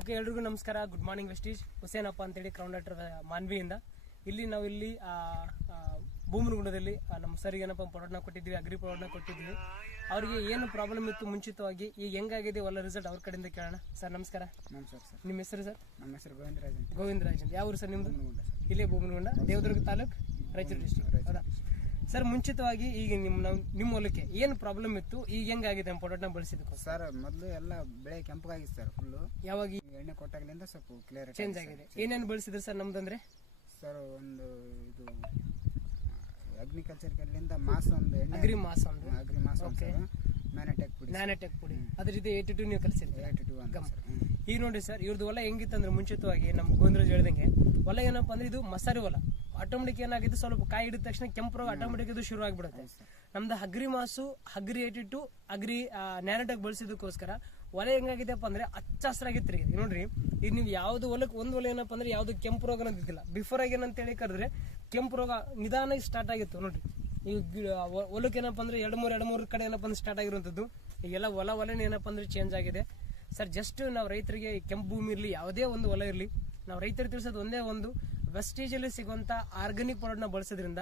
Okay, ಎಲ್ರಿಗೂ ನಮಸ್ಕಾರ. Good morning Vestige. Husenappa ಅಂತೇಳಿ ಕ್ರೌಂಡಾಟರ್ ಮಾನ್ವಿಯಿಂದ. ನಾವು ಇಲ್ಲಿ ಭೂಮನಗುಂಡದಲ್ಲಿ ನಮ್ಮ ಸರಿಗೆ ಏನಪ್ಪ ಪ್ರಾಡಕ್ಟ್ನ ಕೊಟ್ಟಿದ್ವಿ, ಅಗ್ರಿ ಪ್ರಾಡಕ್ಟ್ನ ಕೊಟ್ಟಿದ್ವಿ. ಅವರಿಗೆ ಏನು ಪ್ರಾಬ್ಲಮ್ ಇತ್ತು ಮುಂಚಿತವಾಗಿ, ಈಗ ಹೆಂಗಾಗಿದೆ ಒಳ್ಳೆ ರಿಸಲ್ಟ್ ಅವ್ರ ಕಡೆಯಿಂದ ಕೇಳೋಣ. ಸರ್ ನಮಸ್ಕಾರ. ನಮಸ್ಕಾರ ಸರ್. ನಿಮ್ಮ ಹೆಸರು ಸರ್? ನಮ್ಮ ಹೆಸರು ಗೋವಿಂದರಾಜ್ ಅಂತ. ಗೋವಿಂದರಾಜ್ ಅಂತ. ಯಾವ ಊರು ಸರ್ ನಿಮ್ದು? ಇಲ್ಲೇ ಭೂಮನಗುಂಡ, ದೇವದುರ್ಗ ತಾಲೂಕ್, ರಾಯಚೂರು ಡಿಸ್ಟ್ರಿಕ್ಟ್. ಹೌದಾ ಸರ್? ಮುಂಚಿತವಾಗಿ ಈಗ ನಿಮ್ಮ ಹೊಲಕ್ಕೆ ಏನು ಪ್ರಾಬ್ಲಮ್ ಇತ್ತು, ಈಗ ಹೆಂಗಾಗಿದೆ ನಮ್ಮ ಪ್ರಾಡಕ್ಟ್ನ ಬಳಸಿದಕ್ಕೆ? ಸರ್ ಮೊದಲು ಎಲ್ಲ ಬೆಳೆ ಕೆಂಪಗಾಗಿದೆ ಸರ್. ಫುಲ್ಲು ಯಾವಾಗ ಎಣ್ಣೆ ಕೊಟ್ಟಾಗಲಿಂದ ಸ್ವಲ್ಪ ಕ್ಲಿಯರ್ ಚೇಂಜ್ ಆಗಿದೆ. ಏನೇನು ಬಳಸಿದ್ರಿ ಸರ್ ನಮ್ದಂದ್ರೆ? ಸರ್ ಒಂದು ಇದು ಅಗ್ರಿಕಲ್ಚರ್ ಕಲ್ಲಿಂದ ಮಾಸ್ ಒಂದು ಎಣ್ಣೆ, ಅಗ್ರಿ ಮಾಸ್ ಒಂದು, ಅಗ್ರಿ ಮಾಸ್ ಓಕೆ, ಮ್ಯಾನಟೆಕ್ ಪುಡಿ, ಅದ್ರ ಜೊತೆ 82 ನೀವು ಕಲಿಸಿದ್ರಿ. 82 ಅಂತ ಸರ್. ಈಗ ನೋಡಿ ಸರ್, ಇವ್ರದ್ದು ಹೊಲ ಹೆಂಗಿತ್ತಂದ್ರೆ ಮುಂಚಿತವಾಗಿ ನಮ್ಮ ಗೋವಿಂದರಾಜ್ ಹೇಳ್ದಂಗೆ ಹೊಲ ಏನಪ್ಪಾ ಅಂದ್ರೆ ಇದು ಮಸಾರಿ ಹೊಲ. ಆಟೋಮೆಟಿಕ್ ಏನಾಗಿದೆ, ಸ್ವಲ್ಪ ಕಾಯಿ ಹಿಡಿದ ತಕ್ಷಣ ಕೆಂಪು ರೋಗ ಆಟೋಮೆಟಿಕ್ ಇದು ಶುರು ಆಗ್ಬಿಡುತ್ತೆ. ನಮ್ದು ಅಗ್ರಿ ಮಾಸು, ಅಗ್ರಿ 82, ಅಗ್ರಿ ನ್ಯಾನಟೆಕ್ ಬಳಸಿದಕ್ಕೋಸ್ಕರ ಹೊಲ ಹೆಂಗಾಗಿದೆಪ್ಪ ಅಂದ್ರೆ ಹಚ್ಚ ಹಸಿರಾಗಿತ್ತು. ಈಗ ನೋಡ್ರಿ, ಈಗ ನೀವು ಯಾವ್ದು ಹೊಲಕ್ಕೆ ಒಂದು ಹೊಲ ಏನಪ್ಪ ಅಂದ್ರೆ ಯಾವ್ದು ಕೆಂಪು ರೋಗ ಅಂತಿದ್ದಿಲ್ಲ. ಬಿಫೋರ್ ಆಗಿ ಏನಂತ ಹೇಳಿ ಕರೆದ್ರೆ ಕೆಂಪು ರೋಗ ನಿಧಾನ ಸ್ಟಾರ್ಟ್ ಆಗಿತ್ತು. ನೋಡ್ರಿ, ಈಗ ಹೊಲಕ್ಕೆ ಏನಪ್ಪ ಅಂದ್ರೆ ಎರಡು ಮೂರು ಕಡೆ ಏನಪ್ಪ ಅಂದ್ರೆ ಸ್ಟಾರ್ಟ್ ಆಗಿರುವಂತದ್ದು. ಈಗೆಲ್ಲ ಹೊಲನೇ ಏನಪ್ಪ ಅಂದ್ರೆ ಚೇಂಜ್ ಆಗಿದೆ ಸರ್. ಜಸ್ಟ್ ನಾವು ರೈತರಿಗೆ ಕೆಂಪು ಭೂಮಿ ಇರಲಿ, ಯಾವುದೇ ಒಂದು ಹೊಲ ಇರಲಿ, ನಾವು ರೈತರಿಗೆ ತಿಳಿಸೋದು ಒಂದೇ ಒಂದು, ವೆಸ್ಟೇಜ್ ಅಲ್ಲಿ ಸಿಗುವಂತ ಆರ್ಗಾನಿಕ್ ಪ್ರಾಡಕ್ಟ್ ನ ಬಳಸೋದ್ರಿಂದ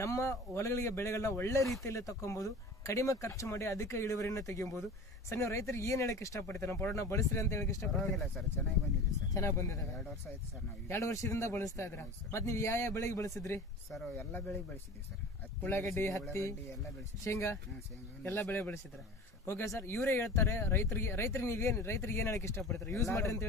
ನಮ್ಮ ಹೊಲಗಳಿಗೆ ಬೆಳೆಗಳನ್ನ ಒಳ್ಳೆ ರೀತಿಯಲ್ಲಿ ತಕೊಬಹುದು, ಕಡಿಮೆ ಖರ್ಚು ಮಾಡಿ ಅಧಿಕ ಇಳುವರಿನ ತೆಗಿಬಹುದು. ಸರ್, ನೀವು ರೈತರಿಗೆ ಏನ್ ಹೇಳಕ್ ಇಷ್ಟಪಡ್ತೀರಾ? ನಮ್ಮ ಪ್ರಾಡಕ್ಟ್ ನ ಬಳಸ್ರಿ ಅಂತ ಹೇಳಕ್ ಇಷ್ಟಪಡ್ತೀರಾ? ಸರ್ ಚೆನ್ನಾಗಿ ಬಂದಿದೆ ಸರ್. ಚೆನ್ನಾಗಿ ಬಂದಿದೆ. 2 ವರ್ಷ ಆಯ್ತು ಸರ್. ನಾವು 2 ವರ್ಷದಿಂದ ಬಳಸ್ತಾ ಇದ್ರ. ಮತ್ತೆ ನೀವು ಯಾವ ಬೆಳೆಗೆ ಬಳಸಿದ್ರಿ ಸರ್? ಎಲ್ಲ ಬೆಳೆಗೆ ಬಳಸಿದ್ವಿ ಸರ್. ಉಳ್ಳಾಗಡ್ಡಿ, ಹತ್ತಿ, ಎಲ್ಲ ಬೆಳೆಸಿದ್ವಿ. ಶೇಂಗಾ ಎಲ್ಲ ಬೆಳೆ ಬಳಸಿದ್ರ. ಓಕೆ ಸರ್, ಇವರೇ ಹೇಳ್ತಾರೆ ರೈತರಿಗೆ ಏನ್ ಹೇಳಕ್ ಇಷ್ಟಪಡ್ತಾರೆ, ಯೂಸ್ ಮಾಡ್ರಿ ಅಂತ.